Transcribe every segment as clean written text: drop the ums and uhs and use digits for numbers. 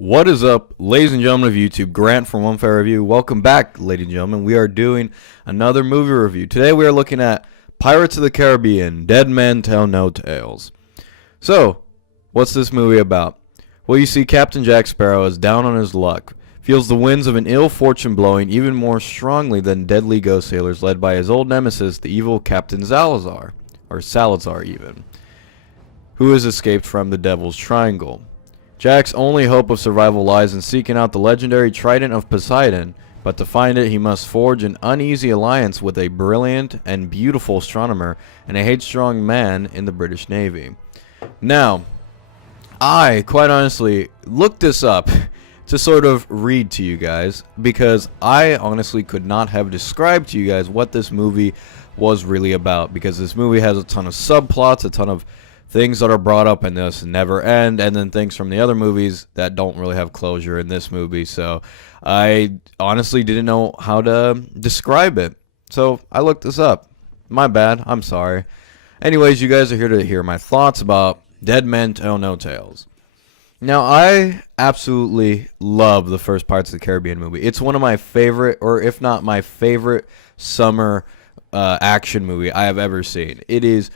What is up, ladies and gentlemen of YouTube? Grant from One Fair Review. Welcome back, ladies and gentlemen. We are doing another movie review. Today we are looking at Pirates of the Caribbean, Dead Men Tell No Tales. So, what's this movie about? Well, you see Captain Jack Sparrow is down on his luck, feels the winds of an ill fortune blowing even more strongly than deadly ghost sailors led by his old nemesis, the evil Captain Salazar, or Salazar even, who has escaped from the Devil's Triangle. Jack's only hope of survival lies in seeking out the legendary Trident of Poseidon, but to find it he must forge an uneasy alliance with a brilliant and beautiful astronomer and a headstrong man in the British Navy. Now, I, quite honestly, looked this up to sort of read to you guys, because I honestly could not have described to you guys what this movie was really about, because this movie has a ton of subplots, a ton of things that are brought up in this never end, and then things from the other movies that don't really have closure in this movie. So I honestly didn't know how to describe it. So I looked this up. My bad. I'm sorry. Anyways, you guys are here to hear my thoughts about Dead Men Tell No Tales. Now, I absolutely love the first Pirates of the Caribbean movie. It's one of my favorite, or if not my favorite, summer action movie I have ever seen. It is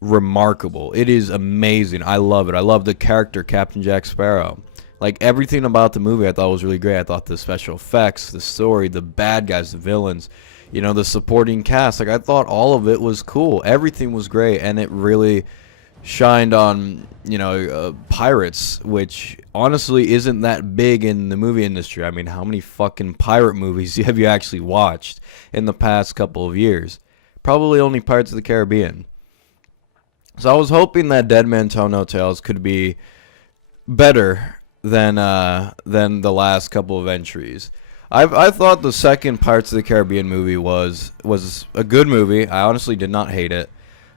remarkable. It is amazing. I love it. I love the character Captain Jack Sparrow. Like, everything about the movie I thought was really great. I thought the special effects, the story, the bad guys, the villains, you know, the supporting cast, like, I thought all of it was cool. Everything was great, and it really shined on, you know, pirates, which honestly isn't that big in the movie industry. I mean, how many fucking pirate movies have you actually watched in the past couple of years? Probably only Pirates of the Caribbean. So I was hoping that Dead Men Tell No Tales could be better than the last couple of entries. I thought the second Pirates of the Caribbean movie was a good movie. I honestly did not hate it.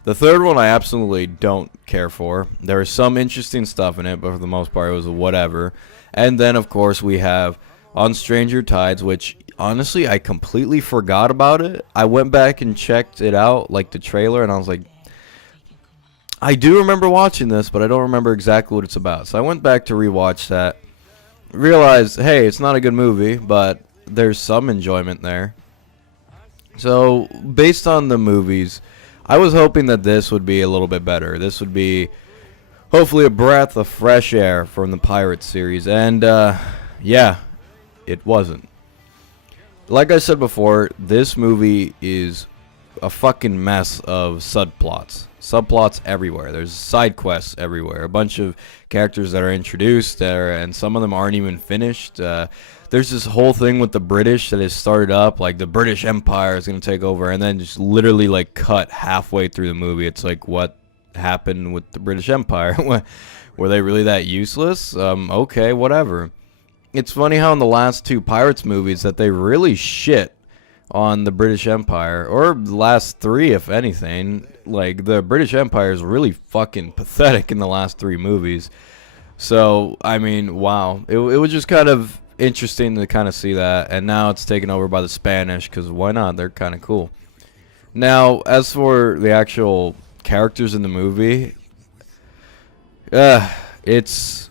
The third one I absolutely don't care for. There is some interesting stuff in it, but for the most part it was whatever. And then of course we have On Stranger Tides, which honestly I completely forgot about it. I went back and checked it out, like the trailer, and I was like, I do remember watching this, but I don't remember exactly what it's about. So I went back to rewatch that. Realized, hey, it's not a good movie, but there's some enjoyment there. So, based on the movies, I was hoping that this would be a little bit better. This would be, hopefully, a breath of fresh air from the Pirates series. And, yeah, it wasn't. Like I said before, this movie is a fucking mess of subplots everywhere. There's side quests everywhere. A bunch of characters that are introduced there, and some of them aren't even finished. There's this whole thing with the British that has started up, like the British Empire is going to take over, and then just literally like cut halfway through the movie. It's like, what happened with the British Empire? Were they really that useless? Okay, whatever. It's funny how in the last two Pirates movies that they really shit on the British Empire, or the last three, if anything. Like, the British Empire is really fucking pathetic in the last three movies. So, I mean, wow. It was just kind of interesting to kind of see that, and now it's taken over by the Spanish, because why not? They're kind of cool. Now, as for the actual characters in the movie, it's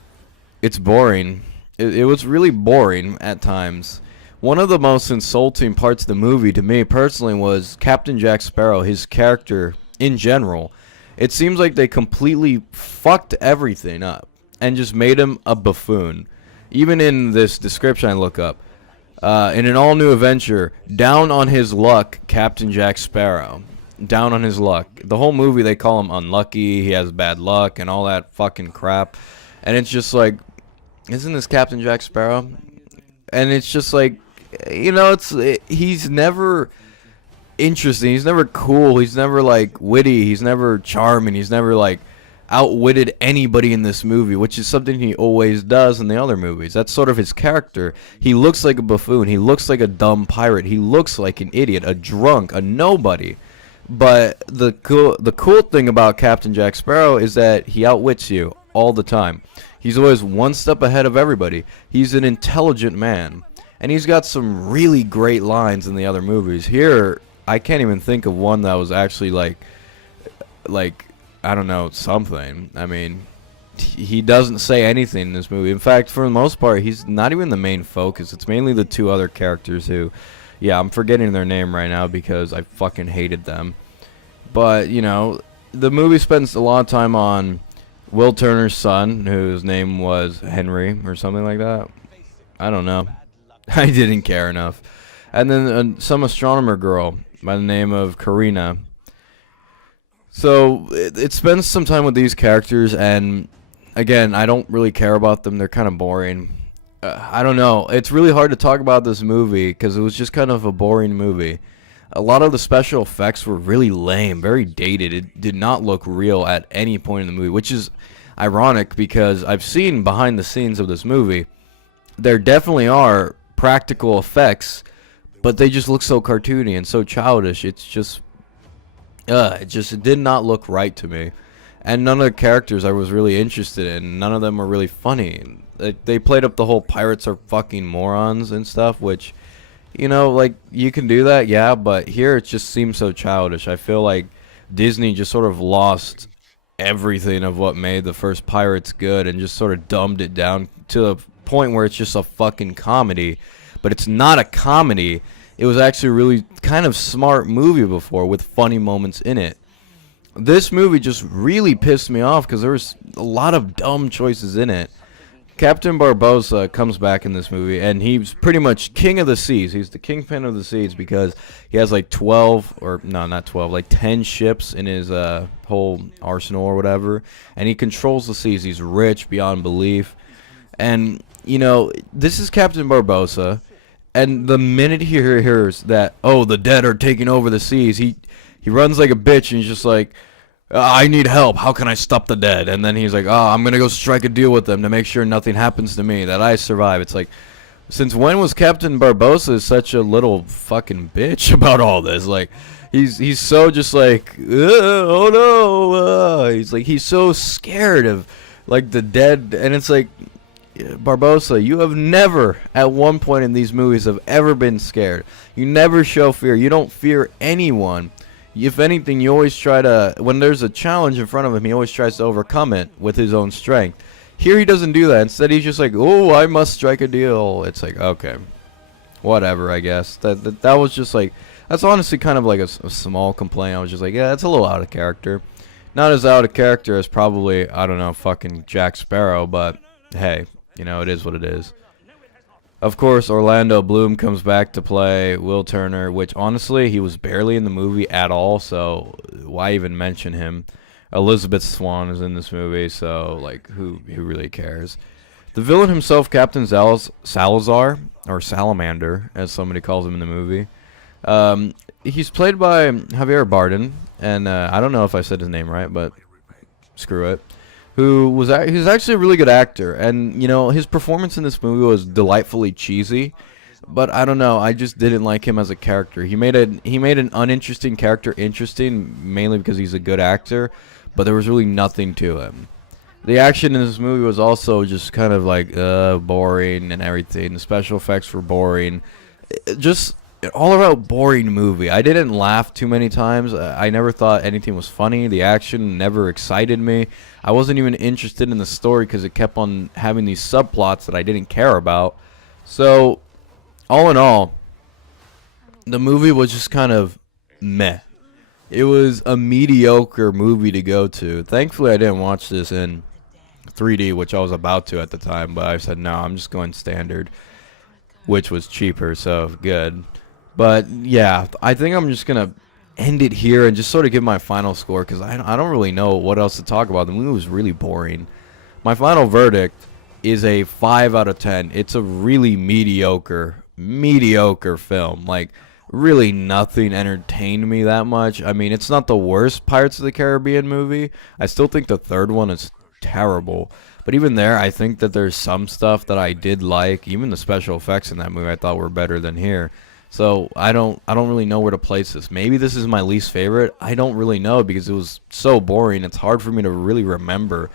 boring. It was really boring at times. One of the most insulting parts of the movie to me personally was Captain Jack Sparrow, his character in general. It seems like they completely fucked everything up and just made him a buffoon. Even in this description I look up, in an all-new adventure, down on his luck, Captain Jack Sparrow. Down on his luck. The whole movie they call him unlucky, he has bad luck, and all that fucking crap. And it's just like, isn't this Captain Jack Sparrow? And it's just like, you know, he's never interesting, he's never cool, he's never like witty, he's never charming, he's never like outwitted anybody in this movie, which is something he always does in the other movies. That's sort of his character. He looks like a buffoon, he looks like a dumb pirate, he looks like an idiot, a drunk, a nobody. But the cool thing about Captain Jack Sparrow is that he outwits you all the time. He's always one step ahead of everybody. He's an intelligent man. And he's got some really great lines in the other movies. Here, I can't even think of one that was actually like, I don't know, something. I mean, he doesn't say anything in this movie. In fact, for the most part, he's not even the main focus. It's mainly the two other characters who, yeah, I'm forgetting their name right now because I fucking hated them. But, you know, the movie spends a lot of time on Will Turner's son, whose name was Henry or something like that. I don't know. I didn't care enough. And then some astronomer girl by the name of Karina. So it spends some time with these characters, and again, I don't really care about them. They're kind of boring. I don't know. It's really hard to talk about this movie because it was just kind of a boring movie. A lot of the special effects were really lame, very dated. It did not look real at any point in the movie, which is ironic because I've seen behind the scenes of this movie. There definitely are practical effects, but they just look so cartoony and so childish. It's just, it did not look right to me. And none of the characters I was really interested in. None of them were really funny. They played up the whole pirates are fucking morons and stuff, which, you know, like, you can do that, yeah, but here it just seems so childish. I feel like Disney just sort of lost everything of what made the first Pirates good and just sort of dumbed it down to the point where it's just a fucking comedy. But it's not a comedy. It was actually a really kind of smart movie before with funny moments in it. This movie just really pissed me off because there was a lot of dumb choices in it. Captain Barbossa comes back in this movie, and he's pretty much king of the seas. He's the kingpin of the seas because he has like 12, or no, not 12, like 10 ships in his whole arsenal or whatever, and he controls the seas. He's rich beyond belief, and, you know, this is Captain Barbossa, and the minute he hears that, oh, the dead are taking over the seas, he runs like a bitch, and he's just like, I need help. How can I stop the dead? And then he's like, oh, I'm going to go strike a deal with them to make sure nothing happens to me, that I survive. It's like, since when was Captain Barbossa such a little fucking bitch about all this? Like, he's so just like, oh no. He's so scared of, like, the dead. And it's like, Barbossa, you have never, at one point in these movies, have ever been scared. You never show fear. You don't fear anyone. If anything, you always try to, when there's a challenge in front of him, he always tries to overcome it with his own strength. Here he doesn't do that. Instead, he's just like, oh, I must strike a deal. It's like, okay, whatever, I guess. That was just like, that's honestly kind of like a small complaint. I was just like, yeah, that's a little out of character. Not as out of character as probably, I don't know, fucking Jack Sparrow, but hey, you know, it is what it is. Of course, Orlando Bloom comes back to play Will Turner, which honestly, he was barely in the movie at all, so why even mention him? Elizabeth Swann is in this movie, so, like, who really cares? The villain himself, Captain Salazar, or Salamander, as somebody calls him in the movie. He's played by Javier Bardem, and I don't know if I said his name right, but screw it. Who's actually a really good actor, and, you know, his performance in this movie was delightfully cheesy, but I don't know, I just didn't like him as a character. He made an uninteresting character interesting, mainly because he's a good actor, but there was really nothing to him. The action in this movie was also just kind of like boring and everything. The special effects were boring. Just all around boring movie. I didn't laugh too many times. I never thought anything was funny. The action never excited me. I wasn't even interested in the story because it kept on having these subplots that I didn't care about. So, all in all, the movie was just kind of meh. It was a mediocre movie to go to. Thankfully, I didn't watch this in 3D, which I was about to at the time, but I said, no, I'm just going standard, which was cheaper, so good. But, yeah, I think I'm just going to end it here and just sort of give my final score because I don't really know what else to talk about. The movie was really boring. My final verdict is a 5 out of 10. It's a really mediocre film. Like, really nothing entertained me that much. I mean, it's not the worst Pirates of the Caribbean movie. I still think the third one is terrible. But even there, I think that there's some stuff that I did like. Even the special effects in that movie I thought were better than here. So I don't really know where to place this. Maybe this is my least favorite. I don't really know because it was so boring. It's hard for me to really remember.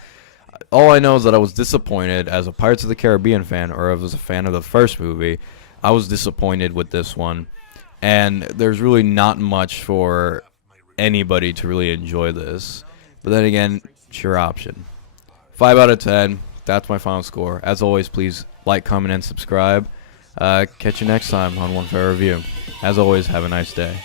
All I know is that I was disappointed as a Pirates of the Caribbean fan, or as a fan of the first movie. I was disappointed with this one. And there's really not much for anybody to really enjoy this. But then again, it's your option. 5 out of 10. That's my final score. As always, please like, comment, and subscribe. Catch you next time on One Fair Review. As always, have a nice day.